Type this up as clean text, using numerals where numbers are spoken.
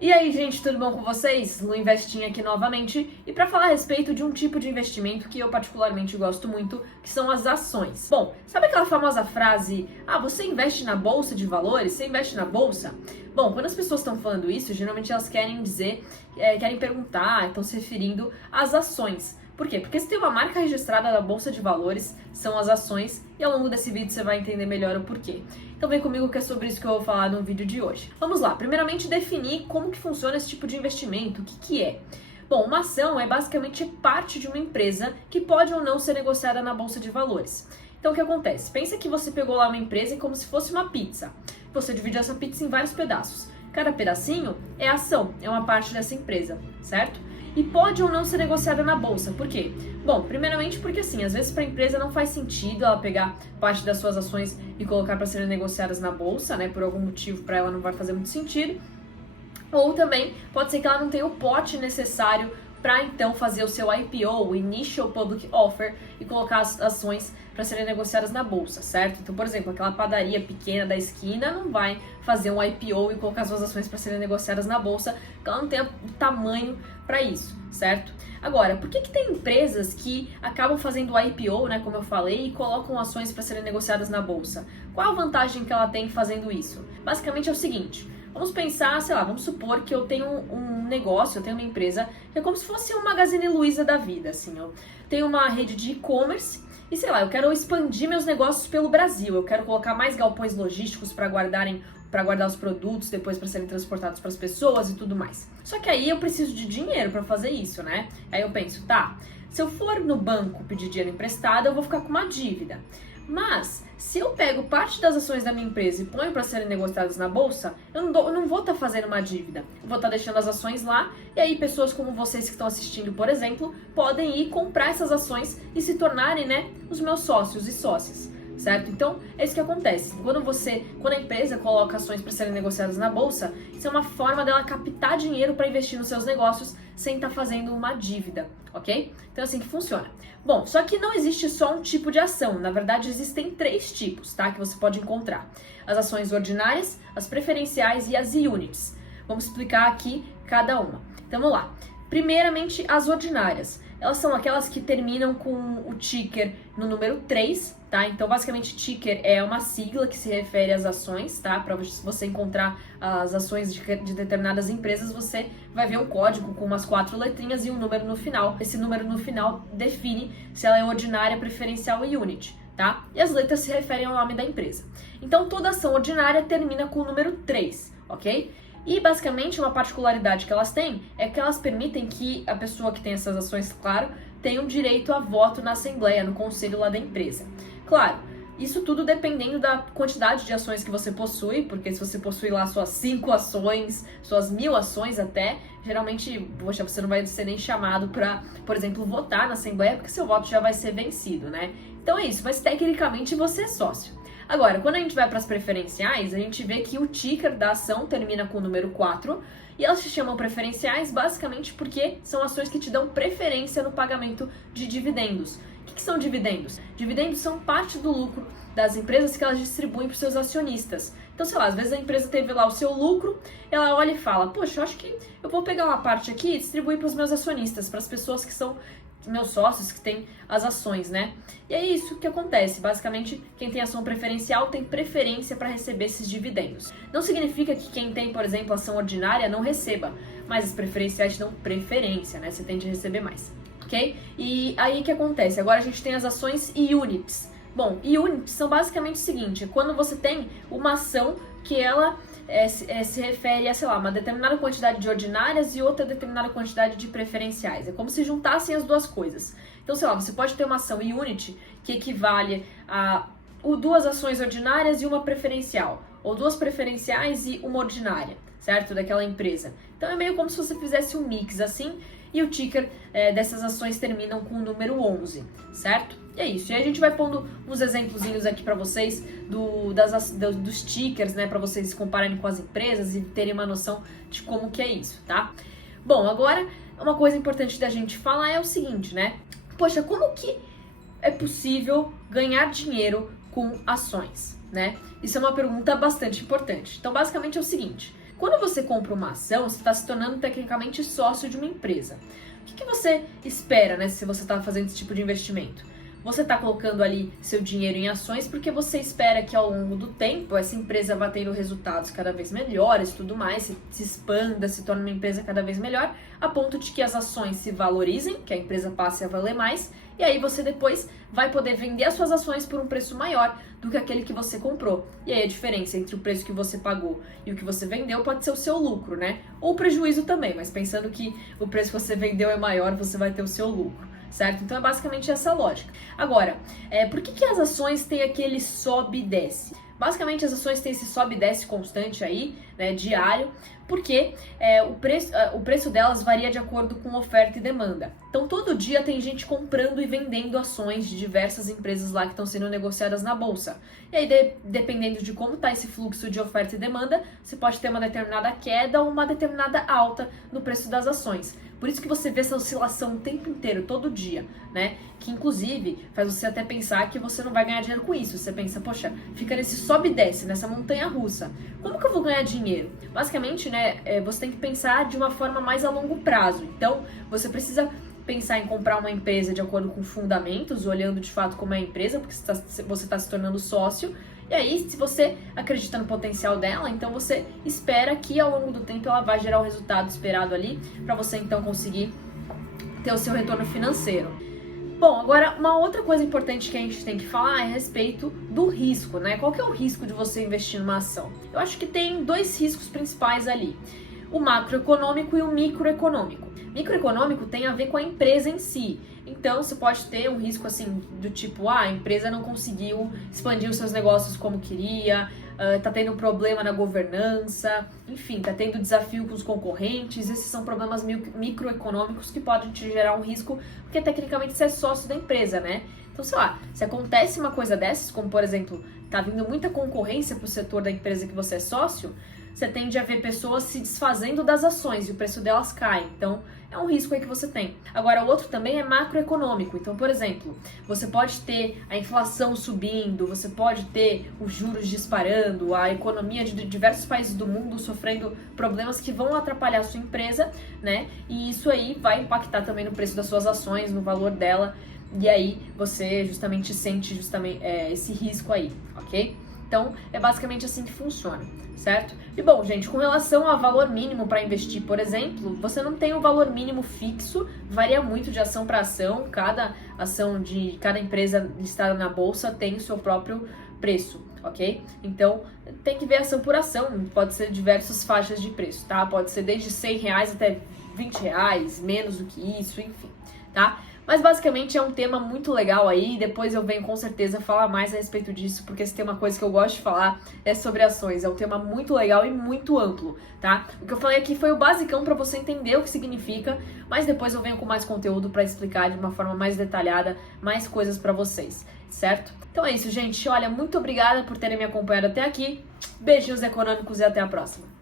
E aí, gente, tudo bom com vocês? Lu Investing aqui novamente e para falar a respeito de um tipo de investimento que eu particularmente gosto muito, que são as ações. Bom, sabe aquela famosa frase, você investe na bolsa de valores? Você investe na bolsa? Bom, quando as pessoas estão falando isso, geralmente elas querem dizer, querem perguntar, estão se referindo às ações. Por quê? Porque se tem uma marca registrada da Bolsa de Valores, são as ações, e ao longo desse vídeo você vai entender melhor o porquê. Então vem comigo que é sobre isso que eu vou falar no vídeo de hoje. Vamos lá, primeiramente definir como que funciona esse tipo de investimento, o que é. Bom, uma ação é basicamente parte de uma empresa que pode ou não ser negociada na Bolsa de Valores. Então o que acontece? Pensa que você pegou lá uma empresa e como se fosse uma pizza. Você dividiu essa pizza em vários pedaços. Cada pedacinho é ação, é uma parte dessa empresa, certo? E pode ou não ser negociada na bolsa. Por quê? Bom, primeiramente porque assim, às vezes para a empresa não faz sentido ela pegar parte das suas ações e colocar para serem negociadas na bolsa, né? Por algum motivo para ela não vai fazer muito sentido. Ou também pode ser que ela não tenha o pote necessário para então fazer o seu IPO, o Initial Public Offer, e colocar as ações para serem negociadas na bolsa, certo? Então, por exemplo, aquela padaria pequena da esquina não vai fazer um IPO e colocar suas ações para serem negociadas na bolsa, porque ela não tem o tamanho para isso, certo? Agora, por que tem empresas que acabam fazendo IPO, né, como eu falei, e colocam ações para serem negociadas na bolsa? Qual a vantagem que ela tem fazendo isso? Basicamente é o seguinte: vamos pensar, sei lá, vamos supor que eu tenho um negócio, eu tenho uma empresa que é como se fosse um Magazine Luiza da vida, assim, eu tenho uma rede de e-commerce e, sei lá, eu quero expandir meus negócios pelo Brasil, eu quero colocar mais galpões logísticos para guardar os produtos, depois para serem transportados para as pessoas e tudo mais. Só que aí eu preciso de dinheiro para fazer isso, né? Aí eu penso, tá, se eu for no banco pedir dinheiro emprestado, eu vou ficar com uma dívida. Mas, se eu pego parte das ações da minha empresa e ponho para serem negociadas na bolsa, eu não vou estar fazendo uma dívida. Eu vou estar deixando as ações lá, e aí pessoas como vocês que estão assistindo, por exemplo, podem ir comprar essas ações e se tornarem, né, os meus sócios e sócias, certo? Então, é isso que acontece. Quando a empresa coloca ações para serem negociadas na bolsa, isso é uma forma dela captar dinheiro para investir nos seus negócios sem estar fazendo uma dívida, ok? Então é assim que funciona. Bom, só que não existe só um tipo de ação. Na verdade, existem 3 tipos, tá? Que você pode encontrar: as ações ordinárias, as preferenciais e as units. Vamos explicar aqui cada uma. Então vamos lá. Primeiramente, as ordinárias. Elas são aquelas que terminam com o ticker no número 3, tá? Então, basicamente, ticker é uma sigla que se refere às ações, tá? Para você encontrar as ações de determinadas empresas, você vai ver um código com umas 4 letrinhas e um número no final. Esse número no final define se ela é ordinária, preferencial e unit, tá? E as letras se referem ao nome da empresa. Então, toda ação ordinária termina com o número 3, ok? E basicamente uma particularidade que elas têm é que elas permitem que a pessoa que tem essas ações, claro, tenha um direito a voto na assembleia, no conselho lá da empresa. Claro, isso tudo dependendo da quantidade de ações que você possui, porque se você possui lá suas 5 ações, suas 1000 ações até, geralmente, poxa, você não vai ser nem chamado para, por exemplo, votar na assembleia, porque seu voto já vai ser vencido, né? Então é isso, mas tecnicamente você é sócio. Agora, quando a gente vai para as preferenciais, a gente vê que o ticker da ação termina com o número 4 e elas se chamam preferenciais basicamente porque são ações que te dão preferência no pagamento de dividendos. O que são dividendos? Dividendos são parte do lucro das empresas que elas distribuem para os seus acionistas. Então, sei lá, às vezes a empresa teve lá o seu lucro, ela olha e fala: poxa, eu acho que eu vou pegar uma parte aqui e distribuir para os meus acionistas, para as pessoas que são meus sócios, que têm as ações, né? E é isso que acontece. Basicamente, quem tem ação preferencial tem preferência para receber esses dividendos. Não significa que quem tem, por exemplo, ação ordinária não receba, mas as preferenciais dão preferência, né? Você tende a receber mais, ok? E aí o que acontece? Agora a gente tem as ações e units. Bom, e units são basicamente o seguinte: quando você tem uma ação que ela se refere a, sei lá, uma determinada quantidade de ordinárias e outra determinada quantidade de preferenciais. É como se juntassem as duas coisas. Então, sei lá, você pode ter uma ação unit que equivale a 2 ações ordinárias e uma preferencial, ou 2 preferenciais e uma ordinária, certo? Daquela empresa. Então é meio como se você fizesse um mix assim, e o ticker dessas ações terminam com o número 11, certo? E é isso. E aí a gente vai pondo uns exemplozinhos aqui para vocês dos tickers, né? Para vocês compararem com as empresas e terem uma noção de como que é isso, tá? Bom, agora uma coisa importante da gente falar é o seguinte, né? Poxa, como que é possível ganhar dinheiro com ações, né? Isso é uma pergunta bastante importante. Então, basicamente é o seguinte: Quando você compra uma ação, você está se tornando tecnicamente sócio de uma empresa. O que você espera, né, se você está fazendo esse tipo de investimento? Você está colocando ali seu dinheiro em ações porque você espera que ao longo do tempo essa empresa vá tendo resultados cada vez melhores e tudo mais, se expanda, se torne uma empresa cada vez melhor, a ponto de que as ações se valorizem, que a empresa passe a valer mais, e aí você depois vai poder vender as suas ações por um preço maior do que aquele que você comprou. E aí a diferença entre o preço que você pagou e o que você vendeu pode ser o seu lucro, né? Ou prejuízo também, mas pensando que o preço que você vendeu é maior, você vai ter o seu lucro. Certo? Então é basicamente essa lógica. Agora, por que as ações têm aquele sobe e desce? Basicamente as ações têm esse sobe e desce constante aí, né, diário, porque o preço delas varia de acordo com oferta e demanda. Então todo dia tem gente comprando e vendendo ações de diversas empresas lá que estão sendo negociadas na bolsa. E aí, dependendo de como está esse fluxo de oferta e demanda, você pode ter uma determinada queda ou uma determinada alta no preço das ações. Por isso que você vê essa oscilação o tempo inteiro, todo dia, né? Que inclusive faz você até pensar que você não vai ganhar dinheiro com isso. Você pensa, poxa, fica nesse sobe e desce, nessa montanha russa. Como que eu vou ganhar dinheiro? Basicamente, né, você tem que pensar de uma forma mais a longo prazo. Então, você precisa pensar em comprar uma empresa de acordo com fundamentos, olhando de fato como é a empresa, porque você está se tornando sócio. E aí, se você acredita no potencial dela, então você espera que ao longo do tempo ela vai gerar o resultado esperado ali, para você então conseguir ter o seu retorno financeiro. Bom, agora uma outra coisa importante que a gente tem que falar é a respeito do risco, né? Qual que é o risco de você investir numa ação? Eu acho que tem dois riscos principais ali: o macroeconômico e o microeconômico. Microeconômico tem a ver com a empresa em si. Então, você pode ter um risco assim do tipo, a empresa não conseguiu expandir os seus negócios como queria, tá tendo problema na governança, enfim, tá tendo desafio com os concorrentes. Esses são problemas microeconômicos que podem te gerar um risco, porque tecnicamente você é sócio da empresa, né? Então, sei lá, se acontece uma coisa dessas, como por exemplo, tá vindo muita concorrência pro setor da empresa que você é sócio, você tende a ver pessoas se desfazendo das ações e o preço delas cai. Então, é um risco aí que você tem. Agora, o outro também é macroeconômico. Então, por exemplo, você pode ter a inflação subindo, você pode ter os juros disparando, a economia de diversos países do mundo sofrendo problemas que vão atrapalhar a sua empresa, né? E isso aí vai impactar também no preço das suas ações, no valor dela. E aí, você justamente sente esse risco aí, ok? Então, é basicamente assim que funciona, certo? E bom, gente, com relação ao valor mínimo para investir, por exemplo, você não tem um valor mínimo fixo, varia muito de ação para ação, cada ação de cada empresa listada na bolsa tem o seu próprio preço, ok? Então, tem que ver ação por ação, pode ser diversas faixas de preço, tá? Pode ser desde R$100 até R$20, menos do que isso, enfim, tá? Mas basicamente é um tema muito legal aí, depois eu venho com certeza falar mais a respeito disso, porque se tem uma coisa que eu gosto de falar é sobre ações, é um tema muito legal e muito amplo, tá? O que eu falei aqui foi o basicão para você entender o que significa, mas depois eu venho com mais conteúdo para explicar de uma forma mais detalhada, mais coisas para vocês, certo? Então é isso, gente, olha, muito obrigada por terem me acompanhado até aqui, beijinhos econômicos e até a próxima!